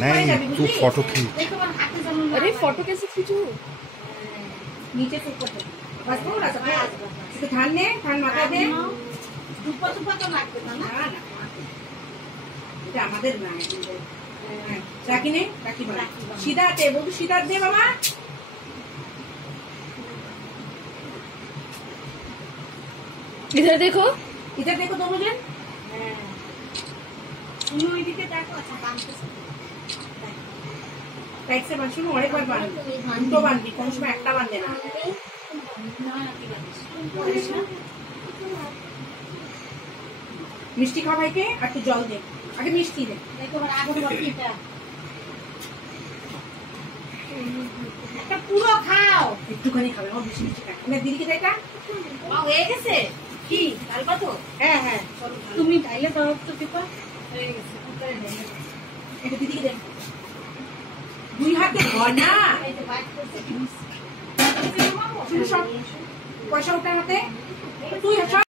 नहीं तू फोटो खींच। अरे फोटो कैसे खींचू? नीचे से ऊपर बस थोड़ा सा इसको ध्यान दे, ध्यान माथा दे। ऊपर ऊपर तो লাগবে না না এটা আমাদের না রাখি নে রাখি বল सीधा दे वो तो सीधा दे बाबा। इधर देखो दोनों जन। তুমি ওইদিকে দেখো। আচ্ছা বাঁধতে টাইট से बांध। শুনো অনেকবার বাঁধ। দুটো বাঁধবি, কোন সময় একটা বাঁধে না। মিষ্টি খাওয়া ভাইকে আর একটু জল দে। আগে মিষ্টি দে। একটা পুরো খাও। একটুখানি খাবে, আমার বেশি মিষ্টি খায় না। দিদিকে দে এটা। হয়ে গেছে কি ডাল কত? হ্যাঁ হ্যাঁ তুমি ডাইলে দাও তো পেপার হয়ে গেছে। এটা দিদিকে দে। দুই হাতে ধর না। সব পয়সা ওটার হাতে তুই